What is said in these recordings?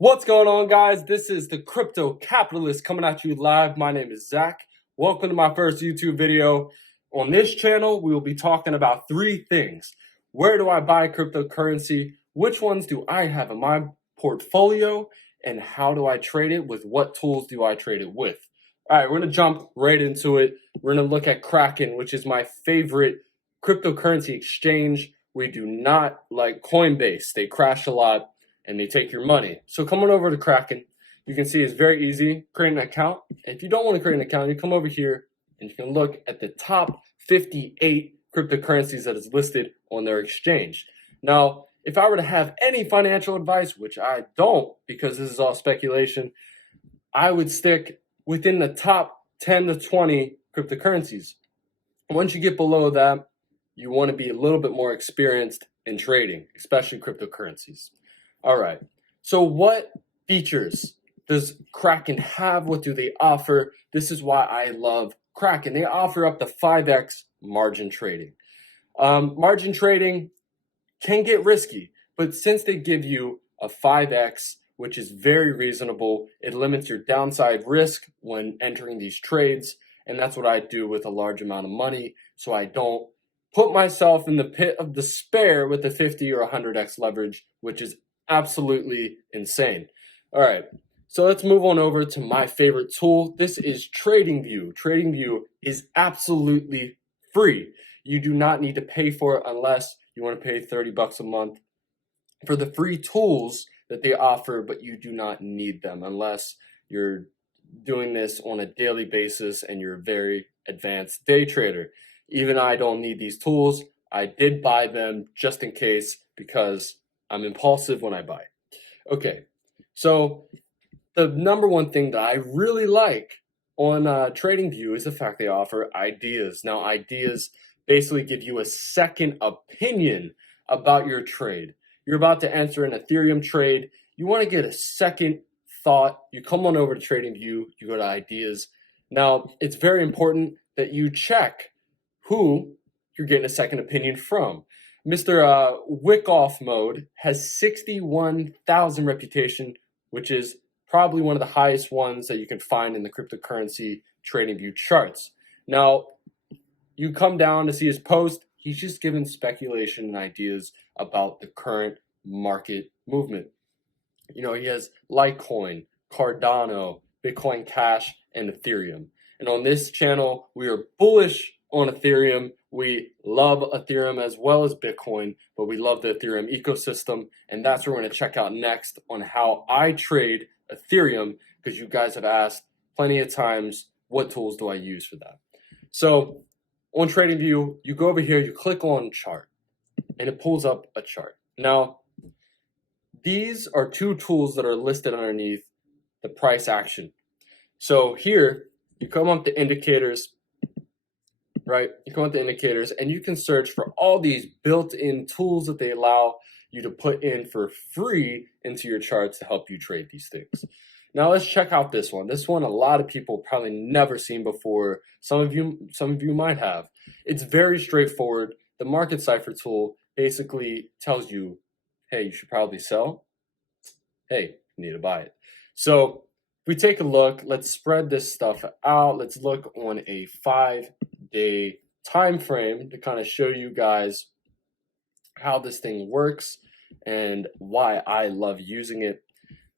What's going on, guys? This is the Crypto Capitalist coming at you live. My name is Zach. Welcome to my first YouTube video. On this channel, we will be talking about three things. Where do I buy cryptocurrency? Which ones do I have in my portfolio? And how do I trade it? With what tools do I trade it with? All right, we're going to jump right into it. We're going to look at Kraken, which is my favorite cryptocurrency exchange. We do not like Coinbase. They crash a lot and they take your money. So coming over to Kraken, you can see it's very easy. Create an account. If you don't want to create an account, you come over here and you can look at the top 58 cryptocurrencies that is listed on their exchange. Now, if I were to have any financial advice, which I don't because this is all speculation, I would stick within the top 10 to 20 cryptocurrencies. Once you get below that, you want to be a little bit more experienced in trading, especially cryptocurrencies. All right, so what features does Kraken have? What do they offer? This is why I love Kraken. They offer up to 5x margin trading. Margin trading can get risky, but since they give you a 5x, which is very reasonable, it limits your downside risk when entering these trades, and that's what I do with a large amount of money, so I don't put myself in the pit of despair with the 50 or 100x leverage, which is absolutely insane. All right, so let's move on over to my favorite tool. This is TradingView. TradingView is absolutely free. You do not need to pay for it unless you want to pay 30 bucks a month for the free tools that they offer, but you do not need them unless you're doing this on a daily basis and you're a very advanced day trader. Even I don't need these tools. I did buy them just in case because I'm impulsive when I buy. Okay, so the number one thing that I really like on TradingView is the fact they offer ideas. Now, ideas basically give you a second opinion about your trade. You're about to enter an Ethereum trade. You want to get a second thought. You come on over to TradingView. You go to ideas. Now, it's very important that you check who you're getting a second opinion from. Mr. Wickoff mode has 61,000 reputation, which is probably one of the highest ones that you can find in the cryptocurrency TradingView charts. Now, you come down to see his post. He's just giving speculation and ideas about the current market movement. You know, he has Litecoin, Cardano, Bitcoin Cash, and Ethereum. And on this channel, we are bullish on Ethereum. We love Ethereum as well as Bitcoin, but we love the Ethereum ecosystem, and that's what we're going to check out next on how I trade Ethereum, because you guys have asked plenty of times, what tools do I use for that? So on TradingView, you go over here, you click on chart, and it pulls up a chart. Now, these are two tools that are listed underneath the price action. So here, you come up to indicators, right? You come up to indicators and you can search for all these built-in tools that they allow you to put in for free into your charts to help you trade these things. Now let's check out this one. This one a lot of people probably never seen before. Some of you might have. It's very straightforward. The market cipher tool basically tells you, hey, you should probably sell. Hey, you need to buy it. So if we take a look, let's spread this stuff out. Let's look on a 5-day time frame to kind of show you guys how this thing works and why I love using it.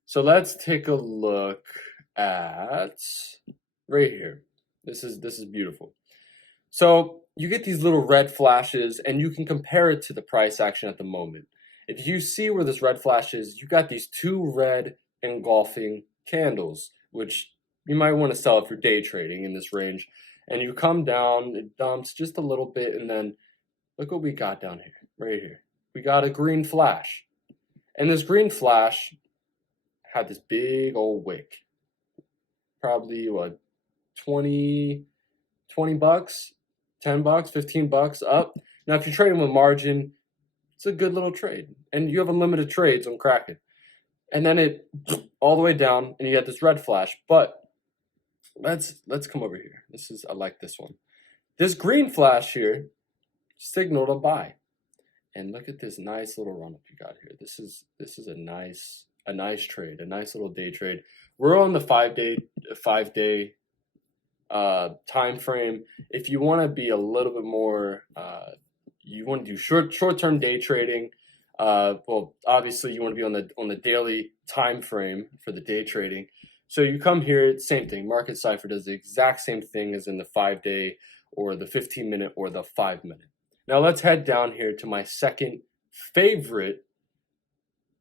So let's take a look at right here. This is beautiful. So you get these little red flashes and you can compare it to the price action at the moment. If you see where this red flash is, you got these two red engulfing candles, which you might want to sell if you're day trading in this range. And you come down, it dumps just a little bit, and then look what we got down here, right here. We got a green flash. And this green flash had this big old wick. Probably, what, 20 bucks, 10 bucks, 15 bucks up. Now, if you're trading with margin, it's a good little trade. And you have unlimited trades on Kraken. And then it all the way down, and you get this red flash. But let's come over here. I like this one. This green flash here signaled a buy. And look at this nice little run up you got here. This is a a nice trade, a nice little day trade. We're on the 5 day time frame. If you want to be a little bit more, you want to do short-term day trading. Well, obviously you want to be on the daily time frame for the day trading. So you come here, same thing. Market Cipher does the exact same thing as in the 5-day or the 15-minute or the 5-minute. Now let's head down here to my second favorite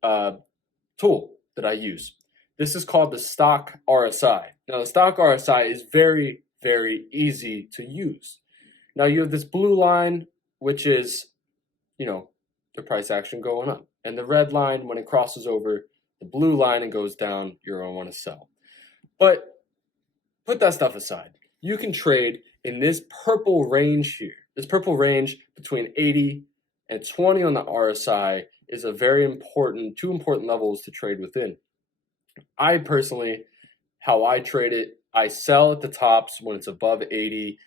tool that I use. This is called the stock RSI. Now the stock RSI is very, very easy to use. Now you have this blue line, which is, the price action going up. And the red line, when it crosses over the blue line and goes down, you're going to want to sell. But put that stuff aside. You can trade in this purple range here. This purple range between 80 and 20 on the RSI is a very important, two important levels to trade within. I personally, how I trade it, I sell at the tops when it's above 80,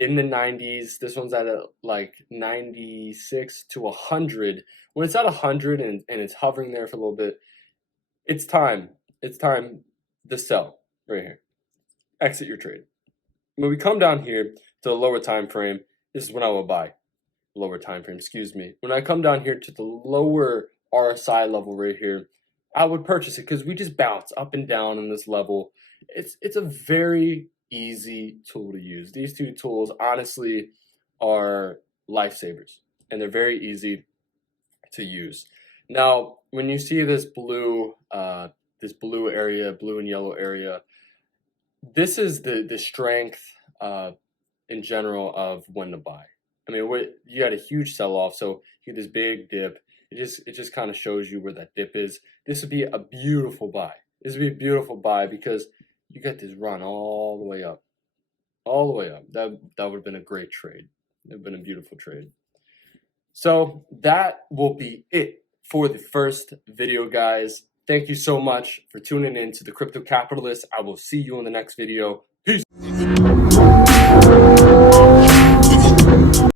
in the 90s. This one's at like 96 to 100. When it's at 100 and it's hovering there for a little bit, it's time to sell right here. Exit your trade. When we come down here to the lower time frame, this is when I will buy. Lower time frame, excuse me. When I come down here to the lower RSI level right here, I would purchase it because we just bounce up and down in this level. It's a very easy tool to use. These two tools honestly are lifesavers, and they're very easy to use. Now, when you see this blue area, blue and yellow area, this is the strength in general of when to buy. I mean, you had a huge sell-off, so you get this big dip. It just kind of shows you where that dip is. This would be a beautiful buy. This would be a beautiful buy because you get this run all the way up. All the way up. That would have been a great trade. It would have been a beautiful trade. So that will be it for the first video, guys. Thank you so much for tuning in to The Crypto Capitalist. I will see you in the next video. Peace.